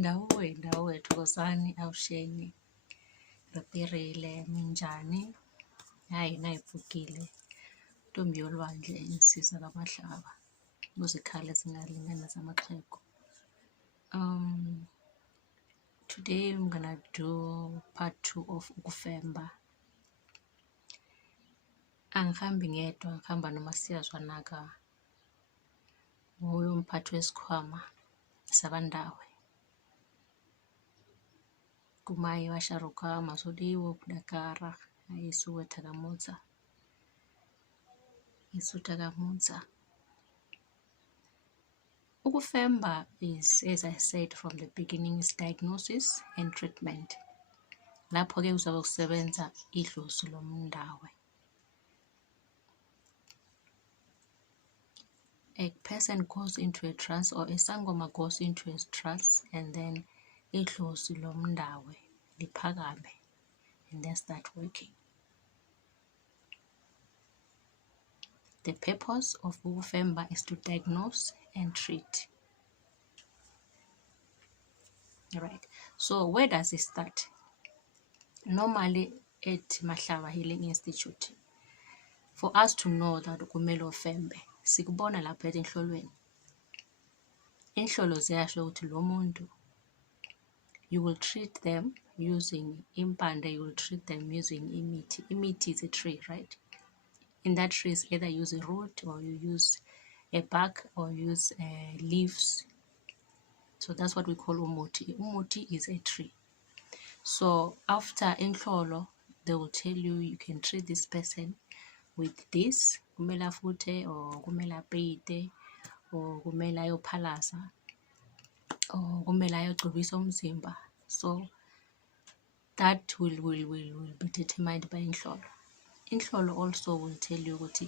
Ndawe thokozani awusheni ripirile minjhani hayi na hi pfukile ntombi yolwandle insisa kamahlaba muzikhali ezingalingana zamaxhego. Today I'm gonna do part 2 of Ukufemba. Angihambi ngedwa, ngihamba nomasiyazwanaka nguye umphathi wesikhwama sabandawe kumaye washaruka masodiwo kudakara ayisuwe takamutsa. Ukufemba is, as I said from the beginning, is diagnosis and treatment. Lapho ke uzabe kusebenza idlozi lomndawe. A person goes into a trance, or a sangoma goes into a trance, and then idlozi lomndawe liphakame and then start working. The purpose of Ukufemba is to diagnose and treat. All right. So where does it start? Normally at Mahlaba Healing Institute, for us to know that kumele ufembe, sikubona lapha enhlolweni. Inhlolo ziyasho ukuthi lo muntu, you will treat them using impande, you will treat them using imiti. Imiti is a tree, right? In that tree is either use a root or you use a bark or use leaves. So that's what we call umuti. Umuti is a tree. So after inhlolo, they will tell you you can treat this person with this, kumela fute or kumela peite or kumela yophalasa or kumela yogcobisa umzimba. So that will be determined by inhlolo. Inhlolo also will tell you what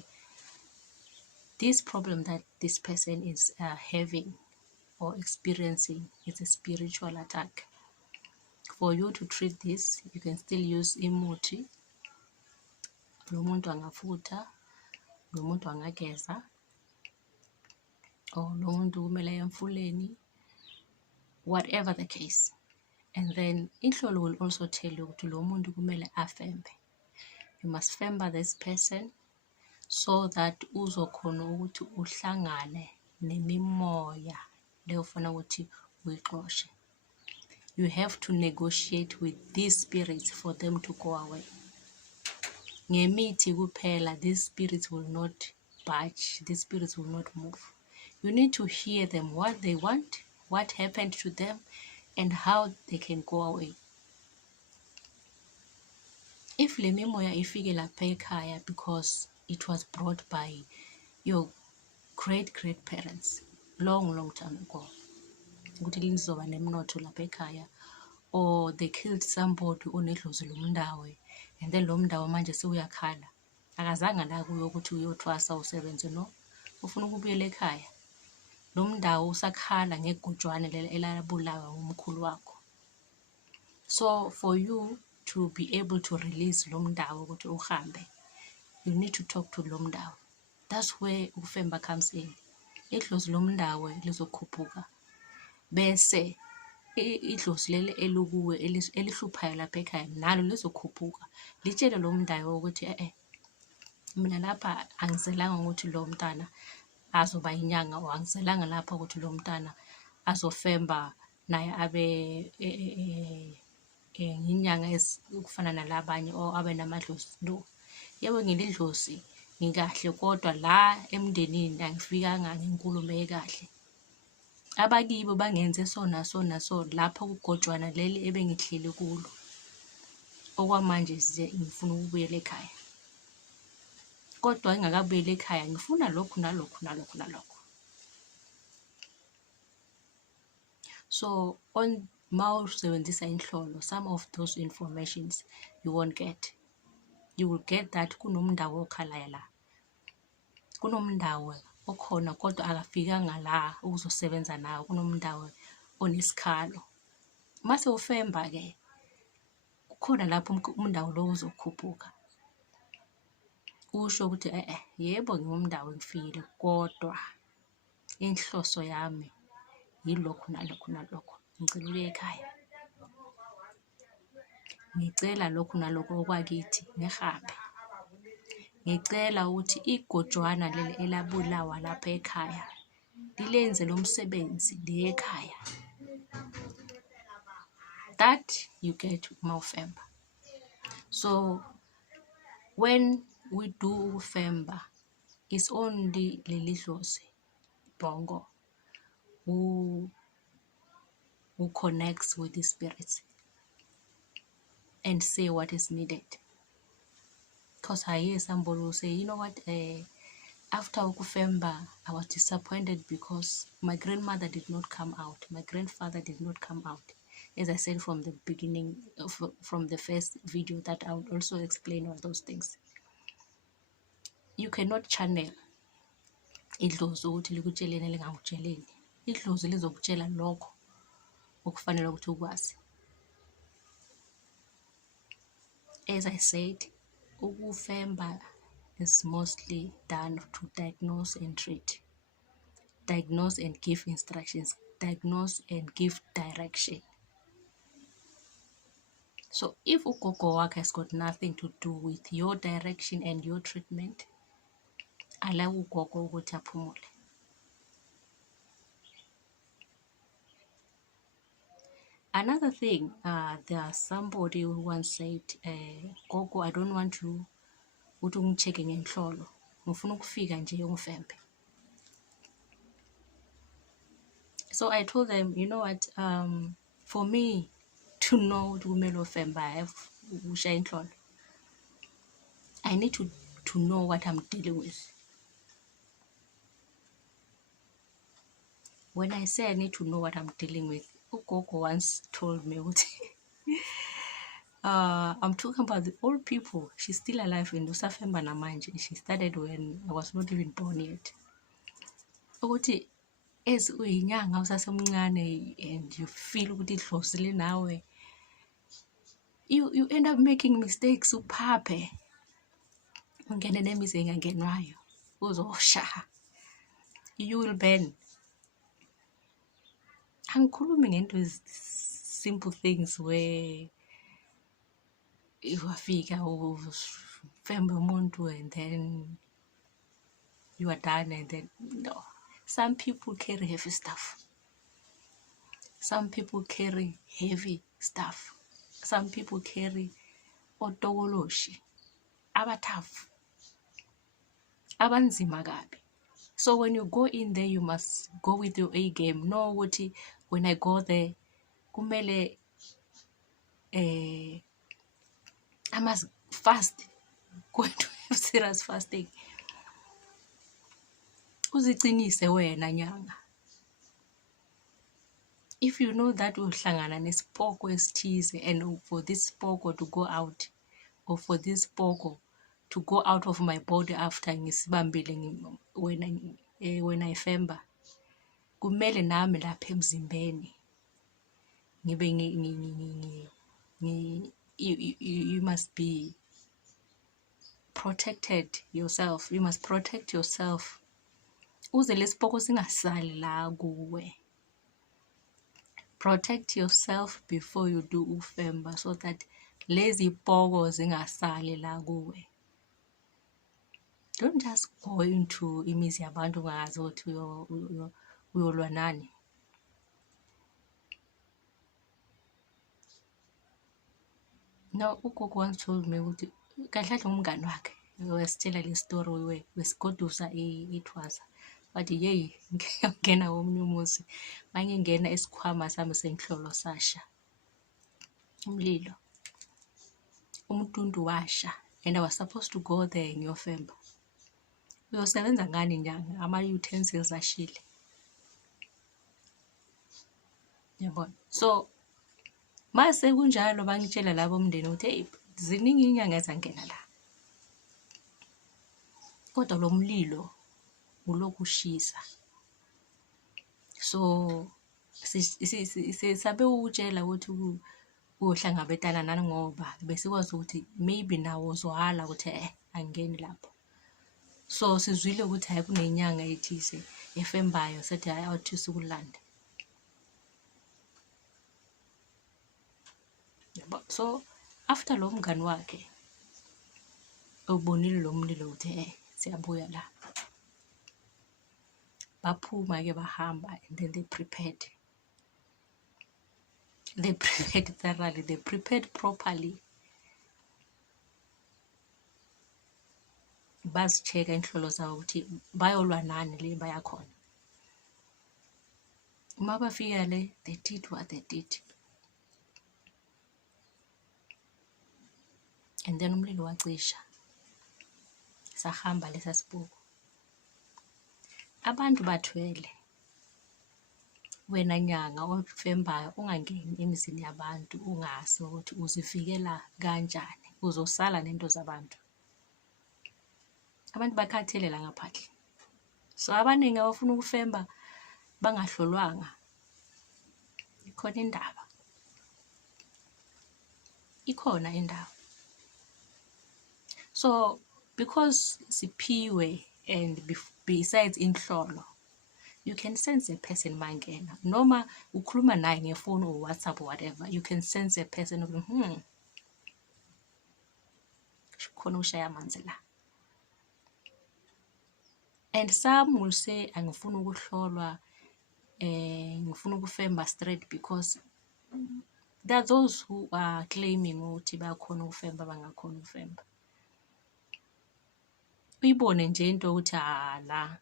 this problem that this person is having or experiencing is a spiritual attack. For you to treat this, you can still use imuti. Lo muntu angafuta, lo muntu angageza, or lo muntu kumele aye emfuleni, whatever the case. And then inhlolo will also tell you ukuthi lo muntu kumele afembe. You must femba this person so that uzokhona ukuthi uhlangane nemimoya leyo funa ukuthi uyixoshe. You have to negotiate with these spirits for them to go away. Ngemithi kuphela, these spirits will not budge, these spirits will not move. You need to hear them, what they want, what happened to them, and how they can go away. If le mimoya ifike lapha ekhaya because it was brought by your great parents long time ago, ukuthi lizoba nemnotho lapha ekhaya, or they killed somebody onedlozi lomndawe and then lo mndawo manje sewuyakhala, akazange la kuyo ukuthi uyothwasa usebenze, no, ufuna ukubuyela ekhaya. Lo mndawo usakhala ngegujwane leli elabulawa umkhulu wakho. So for you to be able to release lo mndawo ukuthi uhambe, you need to talk to lo mndawo. That's where Ukufemba comes in. Idlozi lo mndawe lizokhuphuka bese idlozi leli elukuwe elihluphayo lapha ekhaya nalo lizokhuphuka litshele lo mndawo ukuthi mina lapha angizelanga ukuthi lo mntana azoba inyanga, or angizelanga lapha ukuthi lo mntana azofemba naye abe inyanga ukufana nalabanye or abe namadlozi. No, yebo ngilidlozi ngikahle, kodwa la emndenini angifikanga ngenkulumo ekahle. Abakibo bangenze so lapha kugojwana leli ebengihleli kulo. Okwamanje ngifuna ukubuyela ekhaya, kodwa ngingakabuyela ekhaya ngifuna lokhu nalokhu. So on mawusebenzisa inhlolo, some of those informations you won't get. You will get that kunomndawo okhalaya la, kunomndawo okhona kodwa akafikanga la ukuzosebenza nawo, kunomndawo onesikhalo. Mase ufemba ke kukhona lapho umndawo lo uzokhuphuka, usho ukuthi yebo ngumndawo ngifikile, kodwa inhloso yami yilokhu nalokhu. ngicela ukuya ekhaya, ngicela lokhu nalokhu okwakithi ngihambe, ngicela ukuthi igojwana leli elabulawa lapha ekhaya lilenze lo msebenzi liye ekhaya. That you get Ukufemba. So when we do Ukufemba, it's only leli dlozi bongo who connects with the spirits and say what is needed. Because I hear somebody will say, you know what, after Ukufemba, I was disappointed because my grandmother did not come out. My grandfather did not come out. As I said from the beginning, from the first video, that I would also explain all those things. You cannot channel idlozi ukuthi likutsheleni lingakutsheleni. Idlozi lizokutshela lokho okufanele ukuthi ukwazi. As I said, Ukufemba is mostly done to diagnose and treat. Diagnose and give instructions. Diagnose and give direction. So if ugogo wakhe has got nothing to do with your direction and your treatment, allow ugogo ukuthi aphumule. Another thing, there's somebody who once said, Gogo, I don't want you ukuthi ungichecke ngenhlolo, ngifuna ukufika nje ungifembe. So I told them, you know what, for me to know ukuthi kumele ufemba, I have ukushaya inhlolo. I need to know what I'm dealing with. When I say I need to know what I'm dealing with, ugogo once told me, I'm talking about the old people. She's still alive in Ukufemba namanje. She started when I was not even born yet. Ukuthi as uyinyanga usasemncane and you feel ukuthi idlosile nawe, you end up making mistakes, uphaphe. Ungene nemizi engangenwayo, uzoshaha. You will burn. Angikhulumi ngento simple things where wafika ufembe umuntu and then you are done and then no. Some people carry heavy stuff. Some people carry heavy stuff. Some people carry otokoloshi, abatough, abanzima kabi. So when you go in there, you must go with your A game. Know what when I go there, kumele I must fast. Go into have serious fasting. Uziqinise wena nyanga. If you know that uhlangana nesipoko esithize and for this spoko to go out, or for this spoko to go out of my body after ngisibambile when I femba, kumele nami lapha emzimbeni ngibe you must be protected yourself. You must protect yourself. Uze lesipoko singasali la kuwe. Protect yourself before you do Ukufemba so that lezi poko zingasali la kuwe. Don't just go into imizi yabantu ungazi ukuthi uyolwa nani. No, ugogo once told me ukuthi kahle kahle umngani wakhe wasitshela le story wesigodusa ithwaza. But yey ngena womunye umuzi mangingena esikhwama sami senhlolo sasha umlilo, umntundu washa, and I was supposed to go there ngiyofemba. Uyosebenza ngani nyanga? Ama-utensils ashile. Yabona. So mase kunjalo bangitshela labo umndeni ukuthi hey, ziningi inyanga ezangena la, kodwa lo mlilo ulokhu ushisa. So sabe ukutshela ukuthi uyohlangabetana nani ngoba besikwazi ukuthi maybe nawo uzohala ukuthi angeni lapho. So sizwile ukuthi hayi kunenyanga ethize efembayo, sethi hayi awuthi usukulanda. So after lo mngani wakhe ubonile lo mlilo ukuthi siyabuya la, baphuma-ke bahamba, and then they prepared thoroughly, they prepared properly. Bazi-check-a inhlolo zawo ukuthi bayolwa nani le bayakhona. Uma bafika le, they did what they did, and then umlilo wacisha, sahamba lesa sibuko. Abantu bathwele, wena nyanga ofembayo ungangeni emizini yabantu ungazi ukuthi uzivikela kanjani, uzosala nento zabantu. Abantu bakhathele la ngaphandle, so abaningi abafuna ukufemba bangahlolwanga. Ikhona indaba, ikhona indaba. So because siphiwe, and besides inhlolo, you can sense a person mangena, noma ukhuluma naye ngefoni or WhatsApp or whatever, you can sense a person khona ushaya amanzi la. And some will say angifuna ukuhlolwa, ngifuna ukufemba straight, because there are those who are claiming ukuthi bayakhona ukufemba bangakhona ukufemba. Uyibone nje into ukuthi la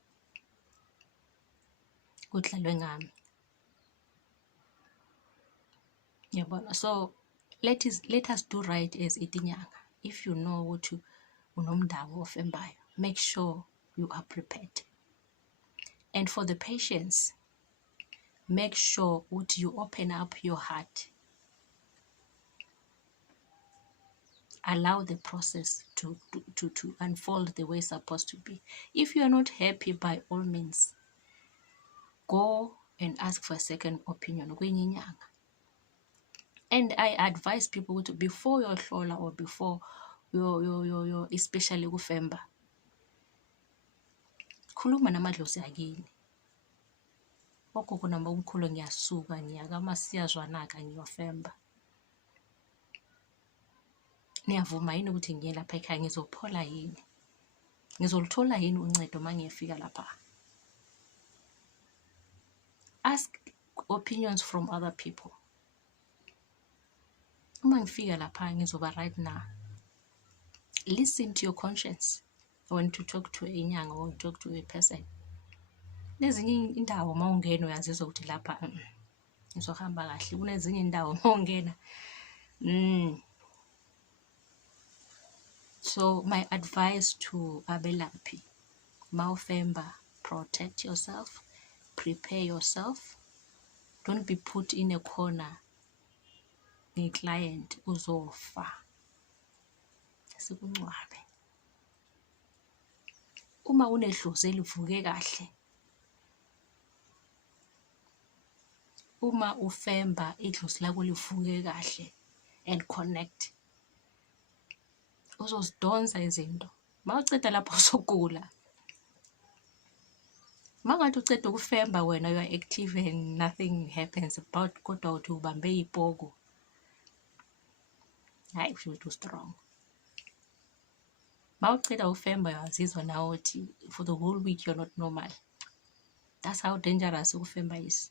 kudlalwe ngami. Yabona, so let us do right as itinyanga. If you know ukuthi unomdawo ofembayo, make sure you are prepared. And for the patients, make sure that you open up your heart. Allow the process to unfold the way it's supposed to be. If you are not happy, by all means, go and ask for a second opinion. And I advise people to, before your hlola or before your especially ukufemba, khuluma namadlozi akini. Ogogo namba umkhulu ngiyasuka ngiyaka masiyazwanaka ngiyofemba. Niyavuma yini ukuthi ngiye lapha ekhaya, ngizophola yini? Ngizoluthola yini uncedo uma ngiyefika lapha? Ask opinions from other people. Uma ngifika lapha ngizoba right now. Listen to your conscience when to talk to a inyanga or talk to a person. Nezinye indawo uma ungena uyazizwa ukuthi lapha ngizohamba kahle. Kunezinye indawo uma ungena So my advice to abelaphi, mawufemba, protect yourself, prepare yourself. Don't be put in a corner. Client uzofa sikungcwabe. Uma unedlozi elivuke kahle, uma ufemba idlozi lakho livuke kahle and connect, uzozidonsa izinto. Mawuceda lapho usogula. Mangathi uceda ukufemba wena you are active and nothing happens, about kodwa uthi ubambe ipoko, hayi usho too strong. Mawuceda ufemba uyazizwa nawe uthi for the whole week you're not normal. That's how dangerous ukufemba is.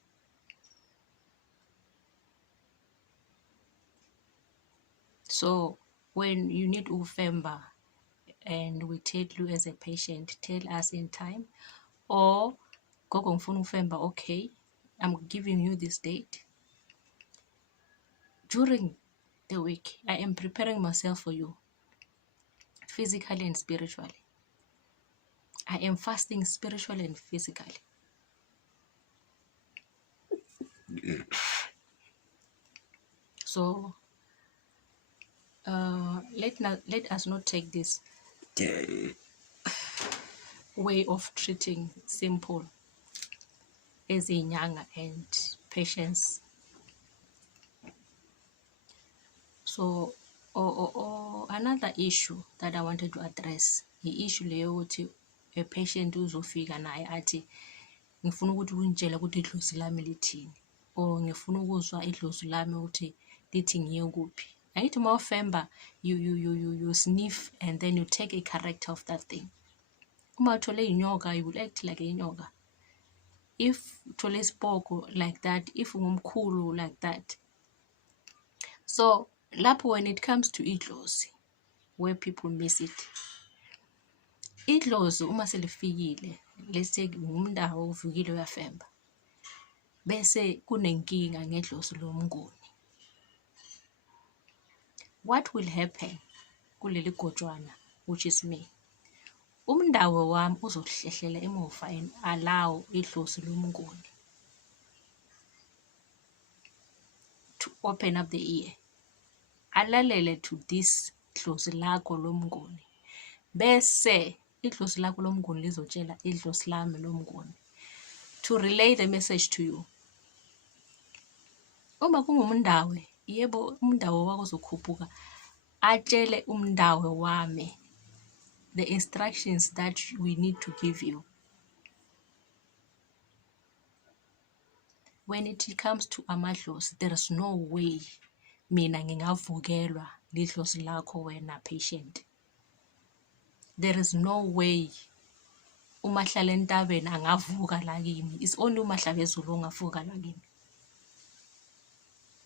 So when you need ukufemba and we tell you as a patient, tell us in time, or gogo ngifuna ukufemba, okay, I'm giving you this date. During the week, I am preparing myself for you, physically and spiritually. I am fasting spiritually and physically. So let us not take this way of treating simple as inyanga and patients. So another issue that I wanted to address, the issue leyo ukuthi a patient uzofika naye athi ngifuna ukuthi ungitshele ukuthi idlozi lami lithini, or ngifuna ukuzwa idlozi lami ukuthi lithi ngiye kuphi. Angithi uma ufemba, you sniff and then you take a character of that thing. Uma uthole inyoka, you will act like a inyoka. If uthole isibhoko, like that. If ungumkhulu, like that. So lapho, when it comes to idlozi, where people miss it, idlozi uma selifikile, let's say ngumndawo uvukile uyafemba, bese kunenkinga ngedlozi lomnguni. What will happen kuleli gojwana, which is me? Umndawo wami uzohlehlela emuva and allow idlozi lomnguni to open up the ear. Alalele to this idlozi lakho lomnguni. Bese idlozi lakho lomnguni lizotshela idlozi lami lomnguni to relay the message to you. Uma kungumndawe, yebo umndawo wakho uzokhuphuka atshele umndawe wami the instructions that we need to give you. When it comes to amadlozi, there is no way mina ngingavukelwa lidlozi lakho wena patient. There is no way umahlala entabeni angavuka la kimi. It's only umahlabezulu ongavuka la kimi.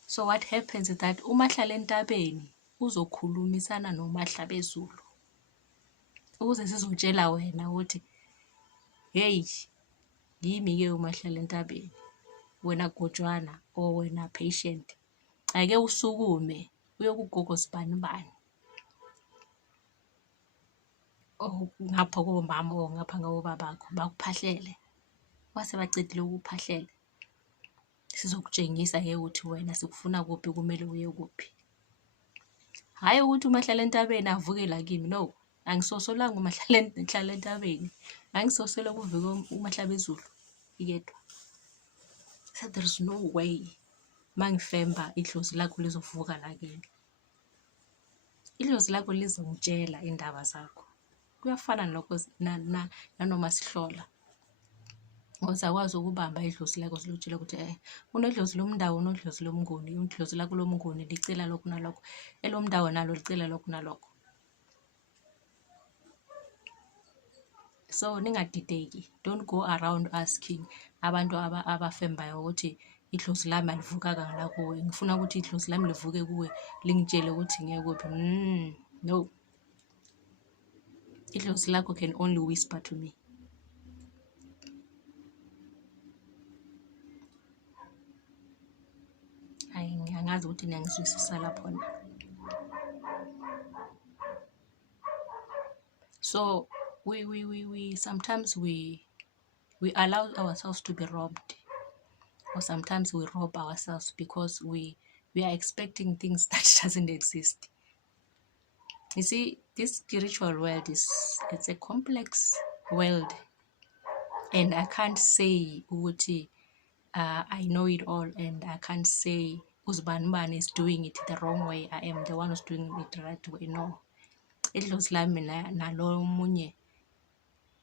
So what happens is that umahlala entabeni uzokhulumisana nomahlabezulu ukuze sizotshela wena ukuthi hey, yimi ke umahlala entabeni, wena gojwana or wena patient, ake usukume uyokugogo sibani bani, ngapha komama or ngapha ngabobabakho bakuphahlele. Wase bacedile ukuphahlela, sizokutshengisa ke ukuthi wena sikufuna kuphi, kumele uye kuphi. Hayi ukuthi umahlala entabeni avuke la kimi. No, angisosolanga umahlala entabeni, angisosela ukuvuka umahlabezulu yedwa. So there is no way mangifemba idlozi lakho lizovuka la kimi. Idlozi lakho lizongitshela indaba zakho. Kuyafana nalokho nanoma sihlola. Uzakwazi ukubamba idlozi lakho silutshela ukuthi unodlozi lomndawo, unodlozi lomnguni, udlozi lakho lomnguni licela lokhu nalokho, elomndawo nalo licela lokhu nalokho. So ningadideki, don't go around asking abantu abafembayo ukuthi idlozi lami alivukanga la kuwe, ngifuna ukuthi idlozi lami livuke kuwe lingitshele ukuthi ngeke kuphi. No, idlozi lakho can only whisper to me. Angazi ukuthi niyangizwisisa lapho na. So we sometimes we allow ourselves to be robbed, or sometimes we rob ourselves because we are expecting things that doesn't exist. You see, this spiritual world it's a complex world, and I can't say ukuthi I know it all, and I can't say Uzbanban is doing it the wrong way. I am the one who's doing it the right way. No, idlozi lami nalo munye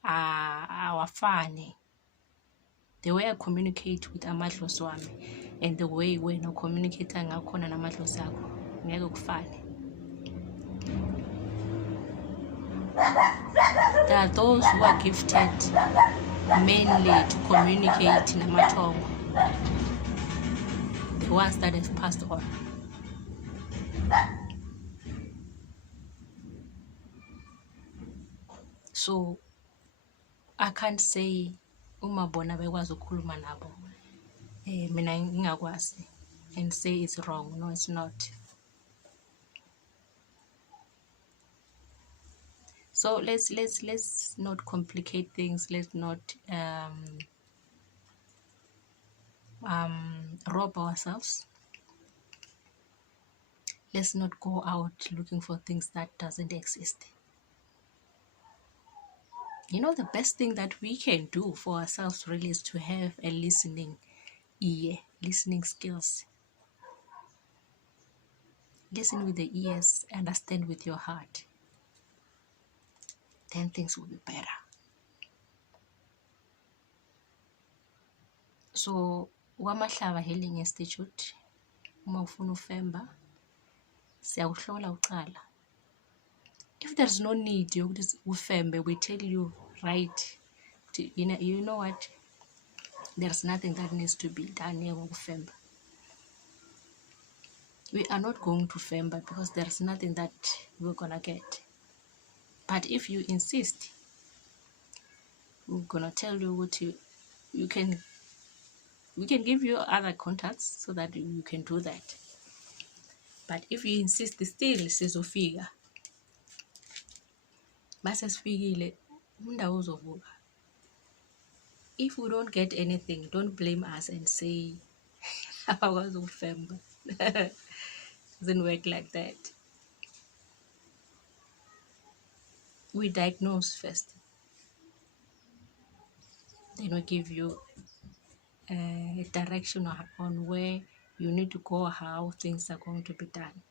awafani. The way I communicate with amadlozi wami and the way wena communicate ngakhona namadlozi akho ngeke kufane. There are those who are gifted mainly to communicate namathongo, the ones that have passed on. So I can't say uma bona bekwazi ukukhuluma nabo mina ngingakwazi and say it's wrong. No, it's not. So let's not complicate things. Let's not rob ourselves. Let's not go out looking for things that doesn't exist. You know, the best thing that we can do for ourselves really is to have a listening ear, listening skills. Listen with the ears, understand with your heart. Then things will be better. So, Wamahlaba Healing Institute, uma ufuna ufemba, Siyawuhlola uqala. If there's no need yokuthi ufembe, we tell you right. You know what? There's nothing that needs to be done here ngokufemba. We are not going to femba because there's nothing that we're gonna get. But if you insist, we're gonna tell you what we can give you other contacts so that you can do that. But if you insist, still sizofika. Base sifikile indawo uzovuka. If we don't get anything, don't blame us and say I was Ukufemba. Doesn't work like that. We diagnose first. Then we give you a direction on where you need to go, how things are going to be done.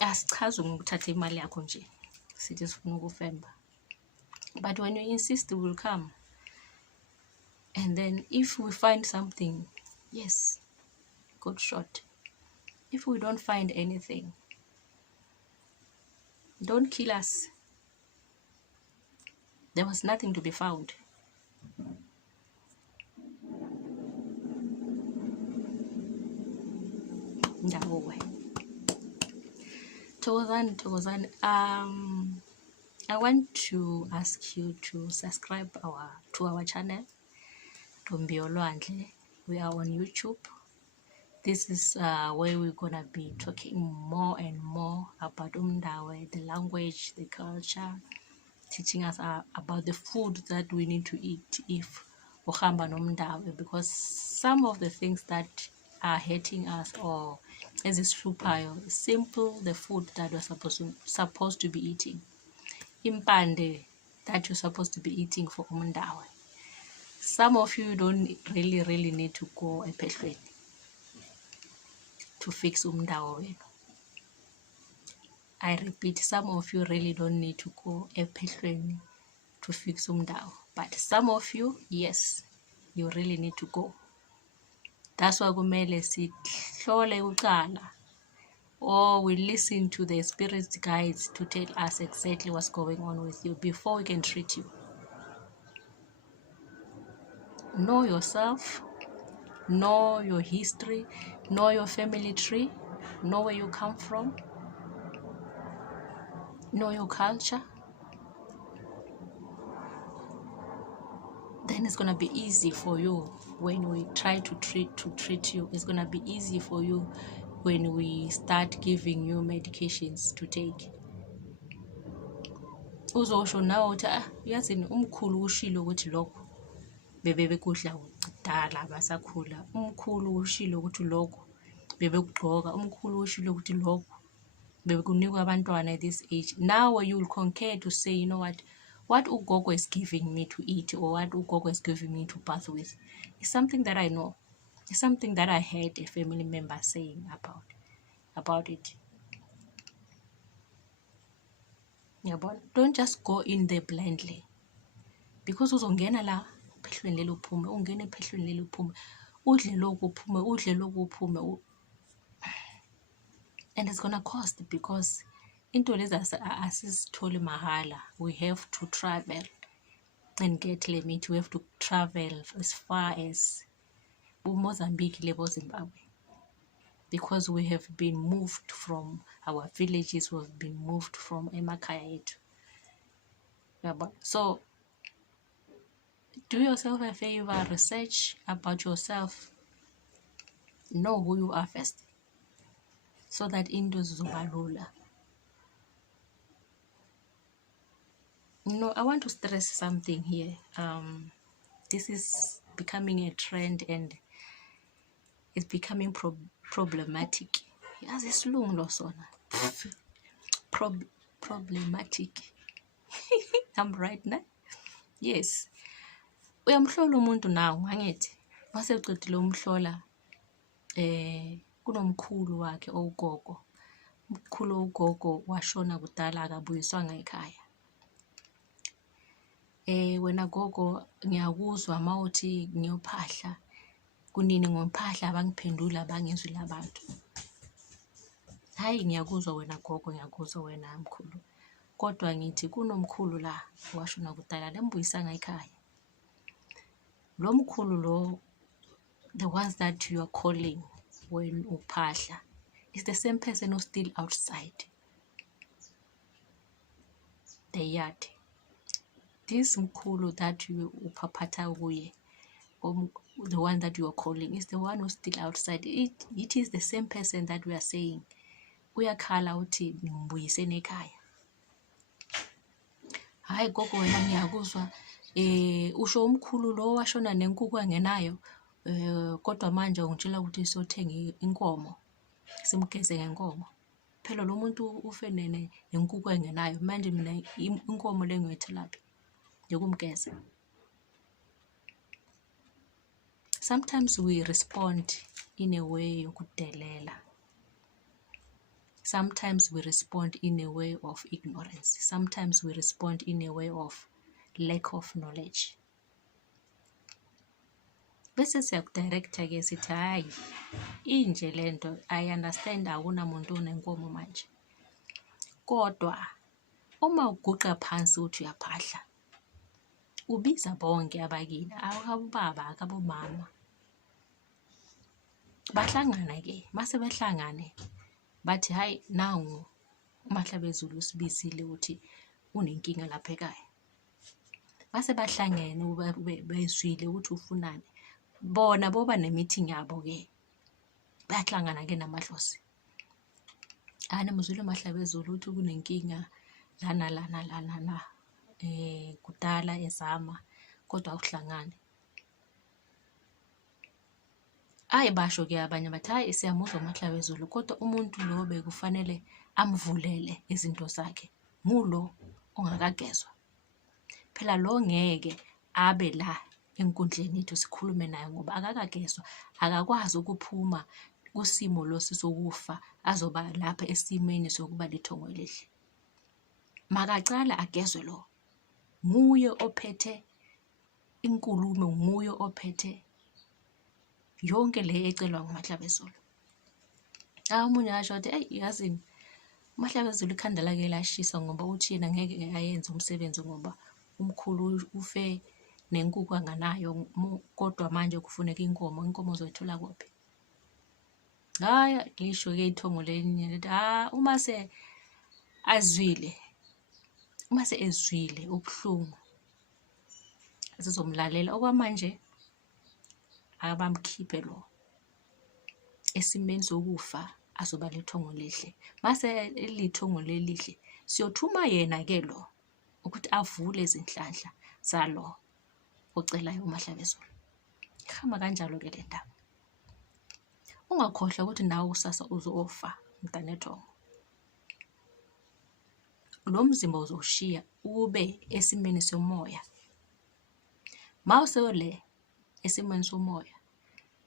Asichazi ngokuthatha imali yakho nje. Sithi sifuna ukufemba. But when you insist, we will come. And then if we find something, yes, good shot. If we don't find anything, don't kill us. There was nothing to be found. Thokozani, I want to ask you to subscribe to our channel, Olwandle. We are on YouTube. This is where we're gonna be talking more and more about Umdawe, the language, the culture, teaching us about the food that we need to eat if uhamba nomdawe, because some of the things that are hurting us or as is simple, the food that we're supposed to be eating. Impande that you're supposed to be eating for umdawe. Some of you don't really need to go ephehlweni to fix umdawe. I repeat, some of you really don't need to go ephehlweni to fix umdawe. But some of you, yes, you really need to go. That's why kumele sihlole uqala, or we listen to the spirit guides to tell us exactly what's going on with you before we can treat you. Know yourself, know your history, know your family tree, know where you come from, know your culture. Then it's gonna be easy for you when we try to treat you. It's gonna be easy for you when we start giving you medications to take. Uzosho nawe uthi uyazini umkhulu ushilo ukuthi lokho bebekudla kudala basakhula, umkhulu ushilo ukuthi lokho bebekugqoka, umkhulu ushilo ukuthi lokho bebekunikwa abantwana at this age. Now you will concur to say, you know what ugogo is giving me to eat, or what ugogo is giving me to bath with, is something that I know. It's something that I heard a family member saying about it. Yeah, but don't just go in there blindly, because uzongena la phehlweni lelo uphume, ungena ephehlweni lelo uphume, udle lokhu uphume, udle lokhu uphume, and it's gonna cost, because into lezi asizitholi mahala. We have to travel and get le meat. We have to travel as far as Mozambique, Zimbabwe, because we have been moved from our villages, we've been moved from emakhaya ethu. So do yourself a favor, research about yourself, know who you are first, so that into zizoba lula. I want to stress something here. This is becoming a trend and it's becoming problematic. Yazi isilungu lo sona. Problematic. I'm right now? Yes. Uyamhlola umuntu nawo angithi mase uqedile umhlola kunomkhulu wakhe ogogo. Umkhulu ugogo washona kudala akabuyiswanga ekhaya. Wena gogo ngiyakuzwa mawuthi ngiyophahla kunini ngomphahla abangiphendula abangezwi labantu. Hayi ngiyakuzwa wena gogo, ngiyakuzwa wena mkhulu, kodwa ngithi kunomkhulu la washona kudala lembuyisanga ekhaya. Lo mkhulu lo, the ones that you are calling when uphahla, is the same person who's still outside the yard. This mkhulu that you upapata kuye, the one that you are calling, is the one who's still outside. It is the same person that we are saying uyakhala uthi nimbuyiseni ekhaya. Hayi gogo wena ngiyakuzwa usho umkhulu lo washona nenkukhu angenayo, kodwa manje ungitshela ukuthi siyothenga inkomo simgeze ngenkomo. Phela lo muntu ufe nenkukhu engenayo, manje mina inkomo le ngiyoyitholaphi yokumgeza? Sometimes we respond in a way yokudelela. Sometimes we respond in a way of ignorance. Sometimes we respond in a way of lack of knowledge. Bese siyakudirecta ke sithi hayi inje lento, I understand akunamuntu onenkomo manje. Kodwa uma uguqa phansi uthi uyaphahla, ubiza bonke abakini, akababa akabomama, bahlangana ke. Mase behlangane bathi hayi nangu uMahlabezulu usibizile uthi unenkinga lapha ekhaya. Mase bahlangene bezwile ukuthi ufunani, bona boba nemeeting yabo ke, bayahlangana ke namadlozi. Muzwile uMahlabezulu uthi kunenkinga lana kudala ezama kodwa akuhlangane. Basho ke abanye bathi hayi siyamuzwa uMahlabezulu, kodwa umuntu lo bekufanele amvulele izinto zakhe ngulo ongakagezwa. Phela lo ngeke abe la enkundleni yethu sikhulume naye ngoba akakagezwa, akakwazi ukuphuma kusimo losi sokufa azoba lapha esimeni sokuba lithongo elihle. Makacala agezwe lo, nguye ophethe inkulumo, nguye ophethe yonke le ecelwa nguMahlabezulu. Umunye asho athi yazini uMahlabezulu ikhanda lake lashisa ngoba uthi yena ngeke ayenze umsebenzi ngoba umkhulu ufe nenkukhu anganayo, kodwa manje kufuneka inkomo uzoyithola kuphi? Haya lisho ke ithongo lenye lithi uma se ezwile ubuhlungu sizomlalela. Okwamanje abamkhiphe lo esimeni sokufa azoba lithongo lihle. Mase elithongo lelihle siyothuma yena ke lo ukuthi avule izinhlanhla zalo ocelayo uMahlabezulu. Ihamba kanjalo ke le ndaba. Ungakhohlwa ukuthi nawe usasa uzofa mntanethongo. Lo mzimba uzoshiya ube esimeni somoya. Mawuse le esimeni somoya,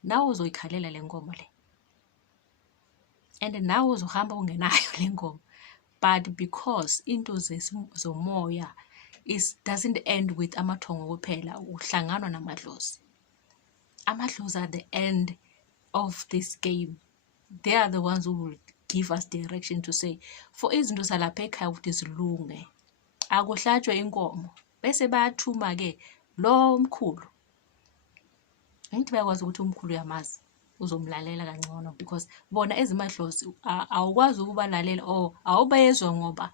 nawe uzoyikhalela le nkomo le, and nawe uzohamba ungenayo le nkomo. But because into zomoya doesn't end with amathongo kuphela, uhlanganwa namadlozi. Amadlozi are the end of this game. They are the ones who will give us direction to say for izinto zalapha ekhaya ukuthi zilunge akuhlatshwe inkomo. Bese bayathuma ke lo mkhulu. Ngithi bayakwazi ukuthi umkhulu uyamazi, uzomlalela kangcono because bona ezimadlozi awukwazi ukubalalela or awubayezwa ngoba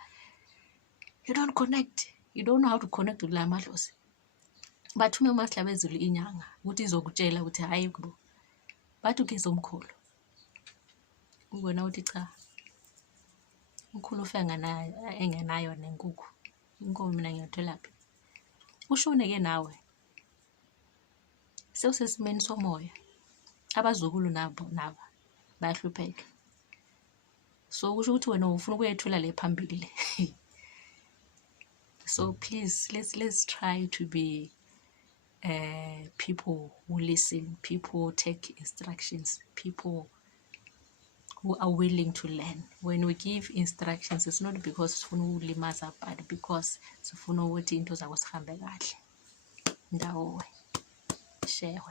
you don't connect. You don't know how to connect with la madlozi. Bathume uMahlabezulu inyanga ukuthi izokutshela ukuthi hayi kubo bathi ugeza umkhulu. Ubona uthi cha, umkhulu ufe engenayo nenkukhu, inkomo mina ngiyotholaphi? Ushone ke nawe sewusesimeni somoya. Abazukulu nabo bayahlupheka. So kusho ukuthi wena ufuna ukuyethula le phambili. So please let's try to be people who listen, people who take instructions, people who are willing to learn. When we give instructions, it's not because sifuna ukulimaza but because sifuna ukuthi into zakho zihambe kahle. Ndawo share.